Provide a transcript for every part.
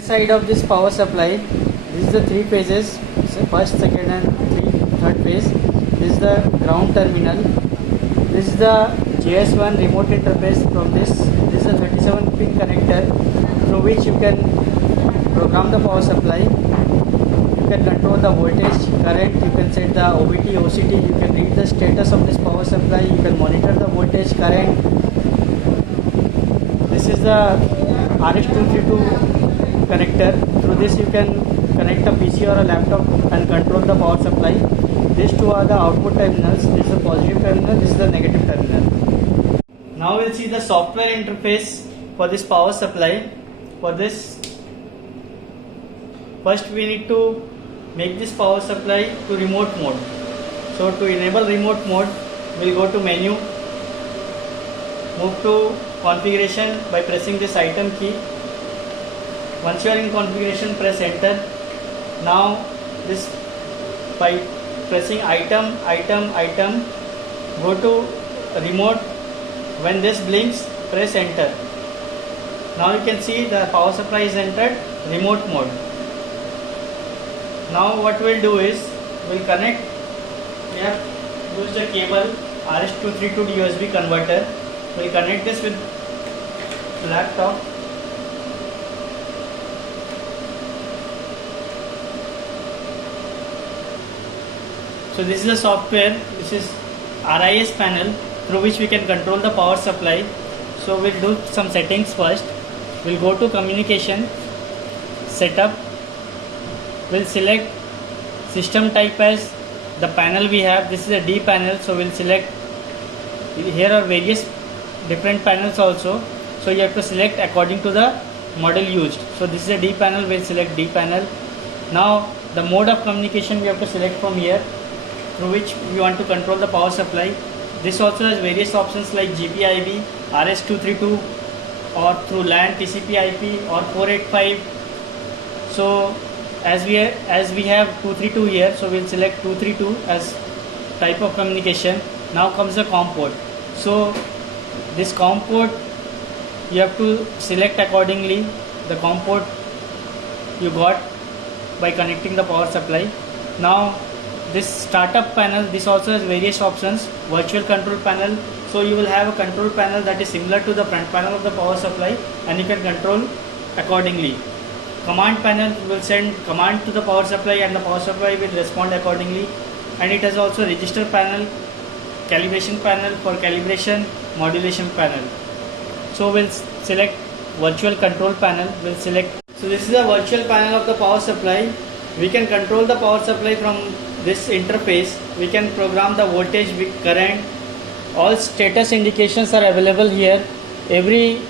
Side of this power supply, this is the three phases, so first, second and third phase. This is the ground terminal. This is the JS1 remote interface from this. This is a 37 pin connector through which you can program the power supply. You can control the voltage, current, you can set the OBT, OCT, you can read the status of this power supply, you can monitor the voltage, current. This is the RS232 connector. Through this you can connect a PC or a laptop and control the power supply. These two are the output terminals. This is the positive terminal, this is the negative terminal. Now we'll see the software interface for this power supply. For this, first we need to make this power supply to remote mode. So to enable remote mode, we'll go to menu, move to configuration by pressing this item key. Once you are in configuration, press enter. Now this, by pressing item, go to remote. When this blinks, press enter. Now you can see the power supply is entered remote mode. Now what we'll do is, we'll connect, we have used the cable RS232 to USB converter. We'll connect this with laptop. So this is the software, this is RIS panel through which we can control the power supply. So we'll do some settings first. We'll go to communication, setup. We'll select system type as the panel we have. This is a D panel, so we'll select. Here are various different panels also. So you have to select according to the model used. So this is a D panel, we'll select D panel. Now the mode of communication we have to select from here, through which we want to control the power supply. This also has various options like GPIB, RS232, or through LAN, TCP/IP, or 485. So as we have 232 here, so we'll select 232 as type of communication. Now comes the COM port. So this COM port you have to select accordingly. The COM port you got by connecting the power supply. Now this startup panel, this also has various options. Virtual control panel, so you will have a control panel that is similar to the front panel of the power supply, and you can control accordingly. Command panel will send command to the power supply and the power supply will respond accordingly. And it has also register panel, calibration panel for calibration, modulation panel. So we'll select virtual control panel, we'll select. So this is the virtual panel of the power supply. We can control the power supply from this interface. We can program the voltage, current, all status indications are available here. Every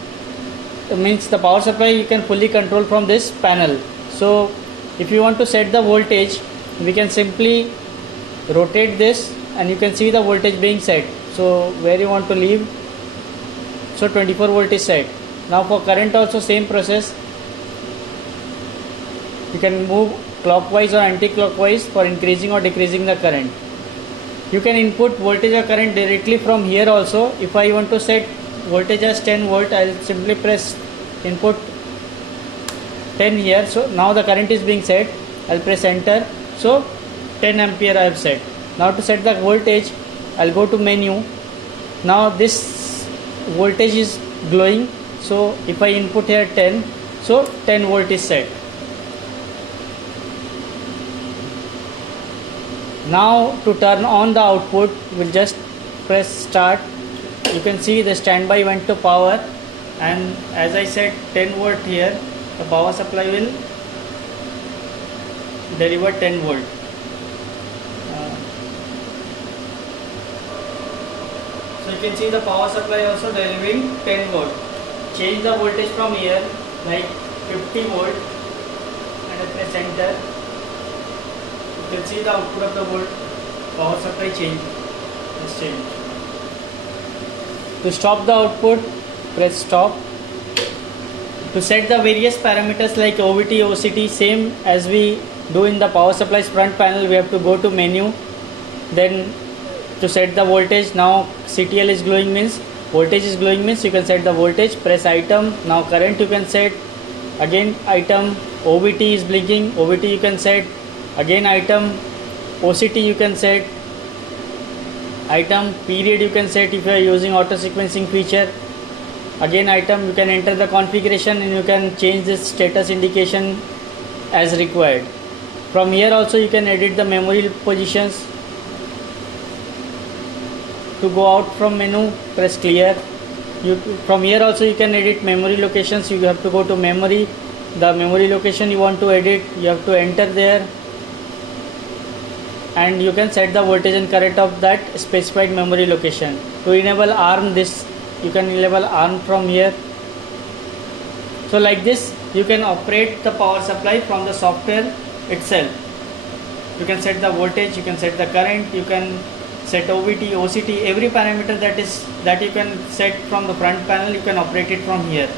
means the power supply you can fully control from this panel. So if you want to set the voltage, we can simply rotate this and you can see the voltage being set. So where you want to leave, so 24 volt is set. Now for current also same process. You can move clockwise or anti-clockwise for increasing or decreasing the current. You can input voltage or current directly from here also. If I want to set voltage as 10 volt, I will simply press input 10 here. So now the current is being set. I will press enter. So 10 ampere I have set. Now to set the voltage, I will go to menu. Now this voltage is glowing. So if I input here 10, so 10 volt is set. Now to turn on the output, we'll just press start. You can see the standby went to power, and as I said 10 volt here, the power supply will deliver 10 volt. So you can see the power supply also delivering 10 volt. Change the voltage from here like 50 volt and I press enter. You can see the output of the volt power supply change. Let's change. To stop the output, press stop. To set the various parameters like OVT, OCT, same as we do in the power supply's front panel, we have to go to menu. Then to set the voltage, now CTL is glowing means voltage is glowing means you can set the voltage. Press item. Now current you can set, Again item OVT is blinking, OVT you can set. Again item OCT you can set. Item period you can set if you are using auto sequencing feature. Again item, you can enter the configuration and you can change the status indication as required. From here also you can edit the memory positions. To go out from menu, press clear. From here also you can edit memory locations. You have to go to memory. The memory location you want to edit, you have to enter there, and you can set the voltage and current of that specified memory location. To enable ARM, this you can enable ARM from here. So like this you can operate the power supply from the software itself. You can set the voltage, you can set the current, you can set OVT, OCT, every parameter that you can set from the front panel, you can operate it from here.